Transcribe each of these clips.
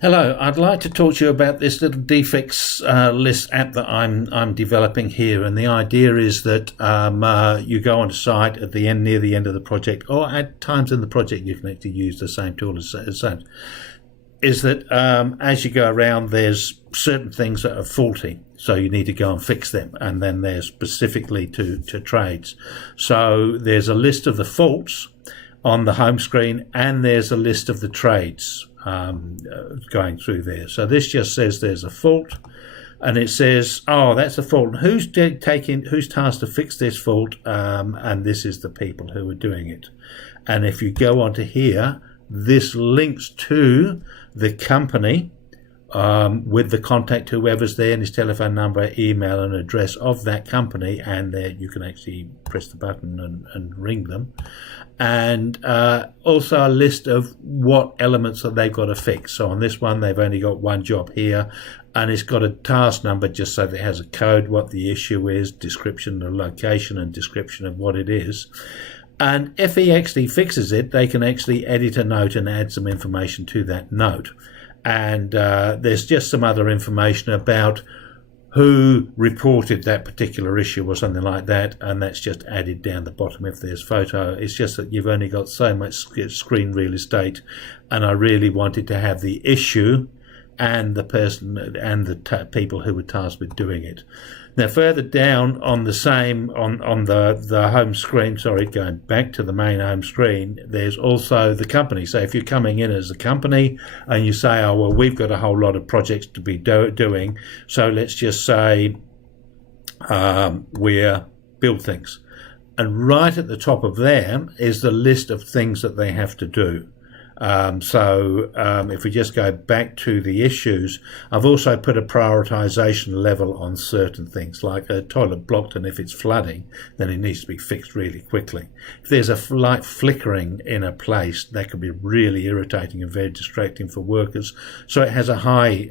Hello, I'd like to talk to you about this little defects list app that I'm developing here, and the idea is that you go on site at the end, near the end of the project, or at times in the project you can actually use the same tool as same. Is that as you go around, there's certain things that are faulty, so you need to go and fix them, and then there's specifically to trades. So there's a list of the faults on the home screen, and there's a list of the trades going through there. So this just says there's a fault, and it says, oh, that's a fault. Who's tasked to fix this fault? And this is the people who are doing it. And if you go onto here, this links to the company with the contact, whoever's there, and his telephone number, email, and address of that company, and there you can actually press the button and ring them. And also a list of what elements that they've got to fix. So on this one, they've only got one job here, and it's got a task number just so that it has a code, what the issue is, description of location, and description of what it is. And if he actually fixes it, they can actually edit a note and add some information to that note. And there's just some other information about who reported that particular issue or something like that, and that's just added down the bottom if there's photo. It's just that you've only got so much screen real estate, and I really wanted to have the issue and the person and the people who were tasked with doing it. Now further down on the same on the home screen, going back to the main home screen, there's also the company. So if you're coming in as a company and you say, oh well, we've got a whole lot of projects to be doing, so let's just say we're build things, and right at the top of them is the list of things that they have to do. If we just go back to the issues, I've also put a prioritization level on certain things, like a toilet blocked, and if it's flooding, then it needs to be fixed really quickly. If there's a light flickering in a place, that could be really irritating and very distracting for workers. So it has a high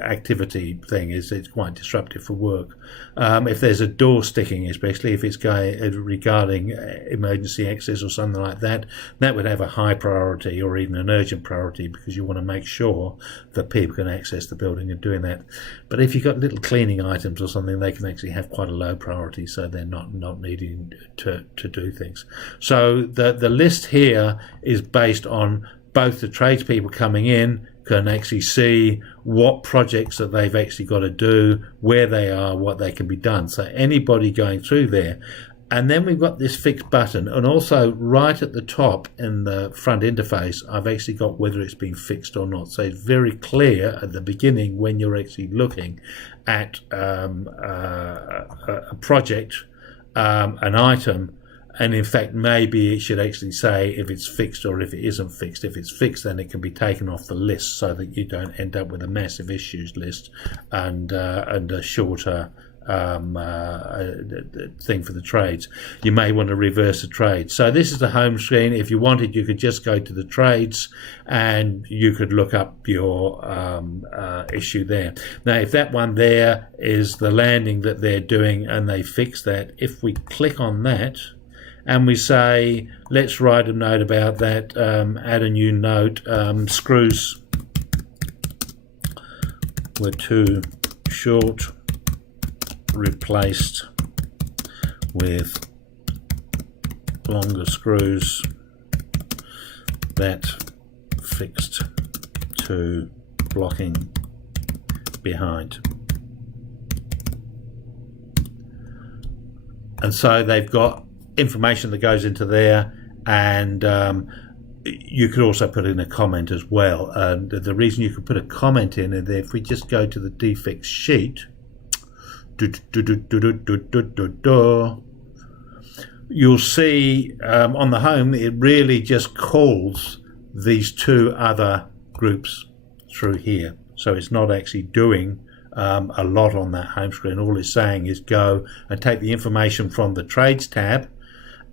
activity thing, it's quite disruptive for work. If there's a door sticking, especially if it's regarding emergency access or something like that, that would have a high priority or even an urgent priority, because you want to make sure that people can access the building and doing that. But if you've got little cleaning items or something, they can actually have quite a low priority, so they're not needing to do things. So the list here is based on both the tradespeople coming in can actually see what projects that they've actually got to do, where they are, what they can be done. So anybody going through there. And then we've got this fix button, and also right at the top in the front interface, I've actually got whether it's been fixed or not. So it's very clear at the beginning when you're actually looking at a project, an item, and in fact maybe it should actually say if it's fixed or if it isn't fixed. If it's fixed, then it can be taken off the list so that you don't end up with a massive issues list and a shorter thing for the trades. You may want to reverse the trade. So this is the home screen. If you wanted, you could just go to the trades and you could look up your issue there. Now if that one there is the landing that they're doing and they fix that, if we click on that and we say let's write a note about that, add a new note, screws were too short, replaced with longer screws that fixed to blocking behind. And so they've got information that goes into there, and you could also put in a comment as well. And the reason you could put a comment in, and if we just go to the defects sheet, you'll see on the home it really just calls these two other groups through here. So it's not actually doing a lot on that home screen. All it's saying is go and take the information from the trades tab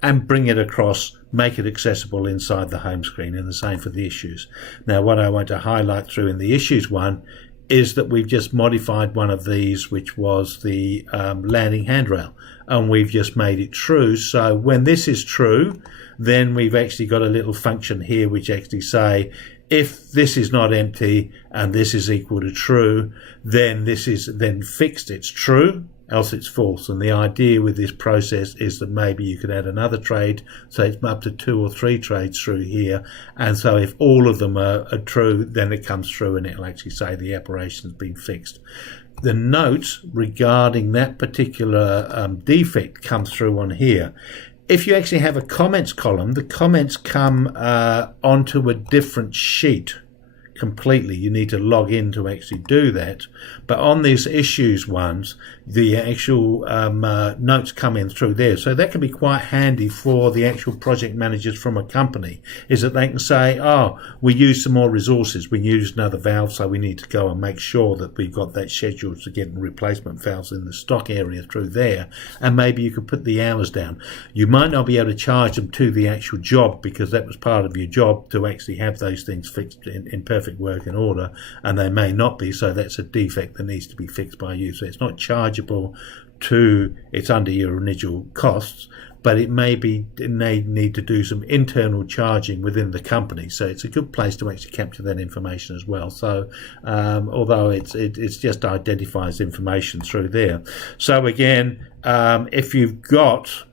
and bring it across, make it accessible inside the home screen, and the same for the issues. Now what I want to highlight through in the issues one is that we've just modified one of these, which was the landing handrail, and we've just made it true. So when this is true, then we've actually got a little function here which actually say If this is not empty and this is equal to true, then this is then fixed. It's true, else it's false. And the idea with this process is that maybe you could add another trade, so it's up to 2 or 3 trades through here. And so if all of them are true, then it comes through and it'll actually say the operation has been fixed. The note regarding that particular defect comes through on here. If you actually have a comments column, the comments come onto a different sheet completely. You need to log in to actually do that. But on these issues ones, the actual notes come in through there. So that can be quite handy for the actual project managers from a company, is that they can say, oh, we use some more resources. We use another valve, so we need to go and make sure that we've got that scheduled to get replacement valves in the stock area through there. And maybe you could put the hours down. You might not be able to charge them to the actual job, because that was part of your job to actually have those things fixed in perfect working order, and they may not be, so that's a defect that needs to be fixed by you. So it's not chargeable to, it's under your remedial costs, but it may need to do some internal charging within the company. So it's a good place to actually capture that information as well. So although it's just identifies information through there. So again, if you've got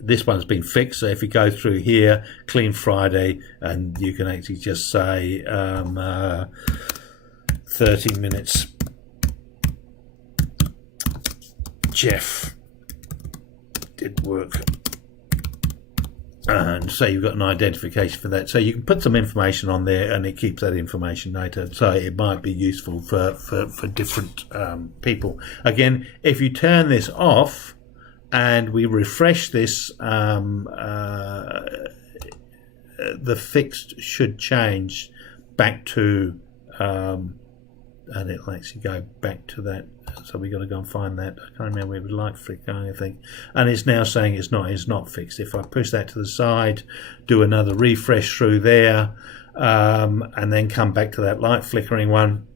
this one's been fixed, so if you go through here, clean Friday, and you can actually just say 30 minutes Jeff did work, and so you've got an identification for that. So you can put some information on there and it keeps that information later, so it might be useful for different people. Again, if you turn this off and we refresh this, the fixed should change back to, and it'll actually go back to that. So we got to go and find that. I can't remember where it was light flickering, I think. And it's now saying it's not fixed. If I push that to the side, do another refresh through there, and then come back to that light flickering one,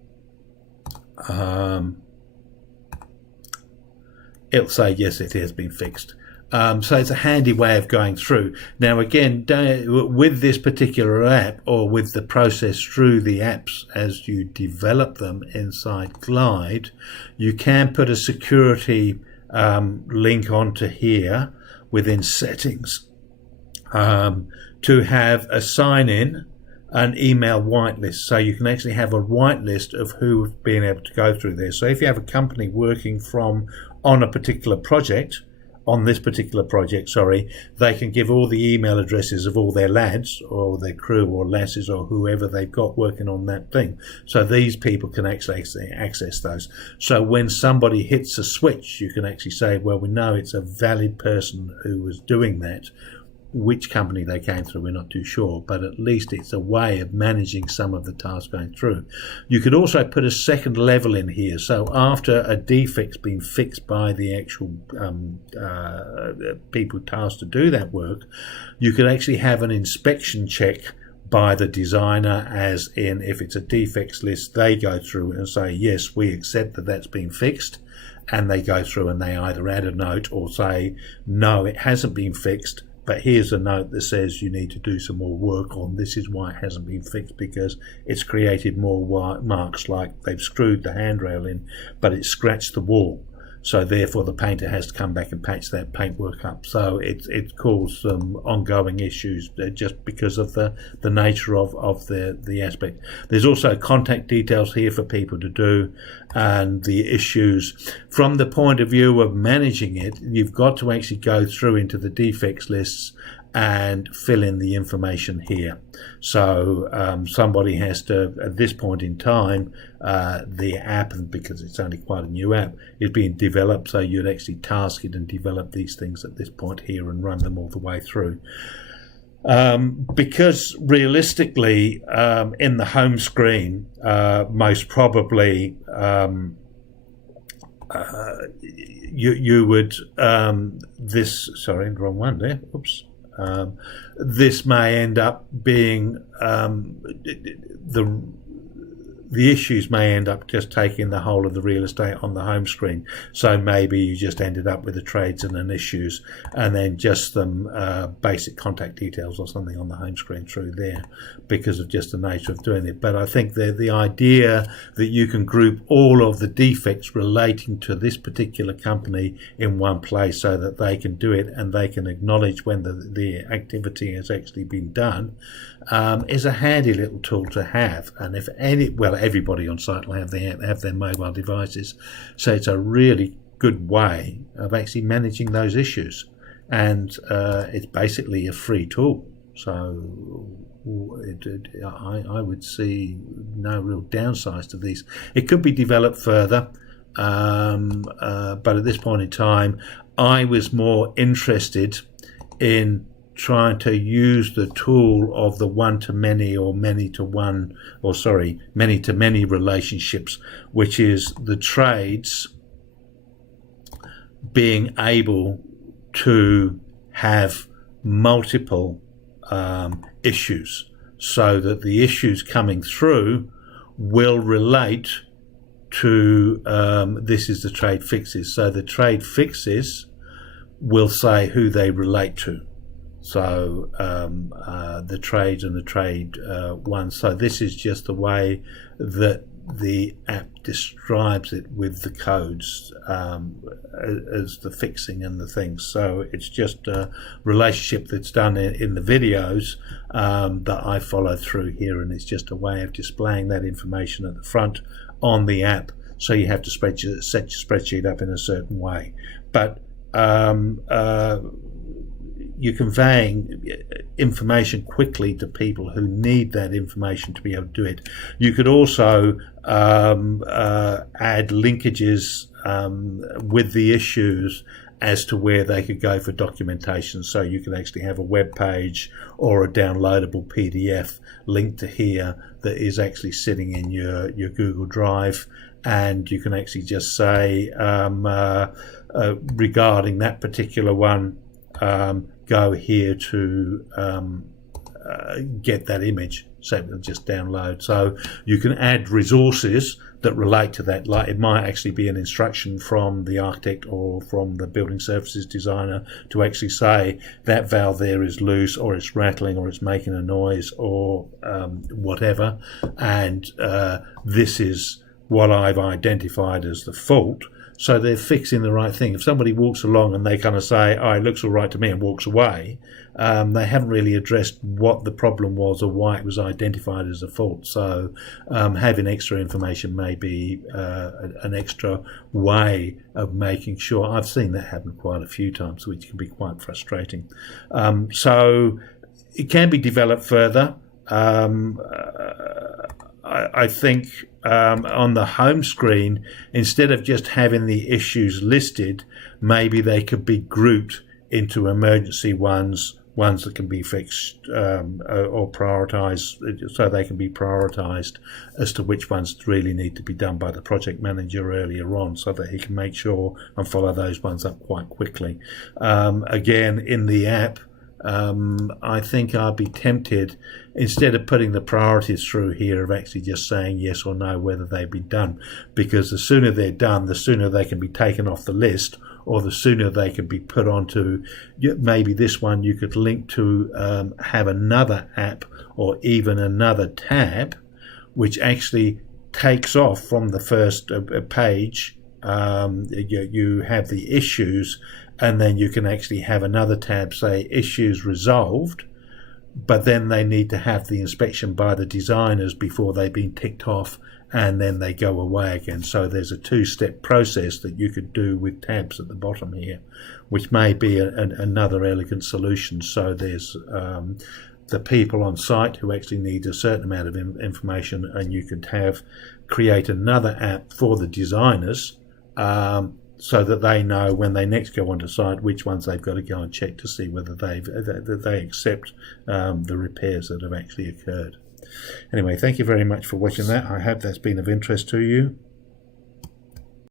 it'll say yes, it has been fixed. So it's a handy way of going through. Now again, with this particular app, or with the process through the apps as you develop them inside Glide, you can put a security link onto here within settings to have a sign-in, an email whitelist. So you can actually have a whitelist of who have been able to go through there. So if you have a company working on a particular project, they can give all the email addresses of all their lads or their crew or lasses or whoever they've got working on that thing. So these people can actually access those. So when somebody hits a switch, you can actually say, well, we know it's a valid person who was doing that. Which company they came through, we're not too sure, but at least it's a way of managing some of the tasks going through. You could also put a second level in here. So after a defect's been fixed by the actual people tasked to do that work, you could actually have an inspection check by the designer, as in if it's a defects list, they go through and say, yes, we accept that that's been fixed. And they go through and they either add a note or say, no, it hasn't been fixed, but here's a note that says you need to do some more work on. This is why it hasn't been fixed, because it's created more marks, like they've screwed the handrail in, but it's scratched the wall. So therefore the painter has to come back and patch that paintwork up. So it caused some ongoing issues just because of the nature of the aspect. There's also contact details here for people to do, and the issues. From the point of view of managing it, you've got to actually go through into the defects lists and fill in the information here. So somebody has to, at this point in time, the app, because it's only quite a new app, is being developed, so you'd actually task it and develop these things at this point here and run them all the way through. Because realistically, in the home screen, most probably you would, sorry, wrong one there, oops. This may end up being the issues may end up just taking the whole of the real estate on the home screen. So maybe you just ended up with the trades and then issues, and then just some basic contact details or something on the home screen through there, because of just the nature of doing it. But I think the idea that you can group all of the defects relating to this particular company in one place so that they can do it and they can acknowledge when the activity has actually been done is a handy little tool to have. And if everybody on site will have their mobile devices, so it's a really good way of actually managing those issues. And it's basically a free tool, so I would see no real downsides to these. It could be developed further, but at this point in time, I was more interested in trying to use the tool of the one-to-many or many-to-one, or sorry, many-to-many relationships, which is the trades being able to have multiple issues, so that the issues coming through will relate to this is the trade fixes. So the trade fixes will say who they relate to. So the trades and the trade ones. So this is just the way that the app describes it with the codes as the fixing and the things. So it's just a relationship that's done in the videos that I follow through here, and it's just a way of displaying that information at the front on the app. So you have to set your spreadsheet up in a certain way. But you're conveying information quickly to people who need that information to be able to do it. You could also add linkages with the issues as to where they could go for documentation. So you can actually have a web page or a downloadable PDF linked to here that is actually sitting in your Google Drive, and you can actually just say regarding that particular one, go here to get that image, so it'll just download. So you can add resources that relate to that, like it might actually be an instruction from the architect or from the building services designer to actually say that valve there is loose, or it's rattling, or it's making a noise, or whatever, and this is what I've identified as the fault. So they're fixing the right thing. If somebody walks along and they kind of say, oh, it looks all right to me, and walks away, they haven't really addressed what the problem was or why it was identified as a fault. So having extra information may be an extra way of making sure. I've seen that happen quite a few times, which can be quite frustrating. So it can be developed further. I think on the home screen, instead of just having the issues listed, maybe they could be grouped into emergency ones that can be fixed or prioritised, so they can be prioritised as to which ones really need to be done by the project manager earlier on, so that he can make sure and follow those ones up quite quickly. Again, in the app, I think I'd be tempted, instead of putting the priorities through here, of actually just saying yes or no whether they've been done, because the sooner they're done, the sooner they can be taken off the list, or the sooner they can be put onto, maybe this one you could link to have another app or even another tab which actually takes off from the first page. You have the issues, and then you can actually have another tab say issues resolved, but then they need to have the inspection by the designers before they've been ticked off, and then they go away again. So there's a two-step process that you could do with tabs at the bottom here, which may be another elegant solution. So there's the people on site who actually need a certain amount of information, and you could create another app for the designers, so that they know when they next go onto site which ones they've got to go and check to see whether they accept the repairs that have actually occurred. Anyway, thank you very much for watching that. I hope that's been of interest to you.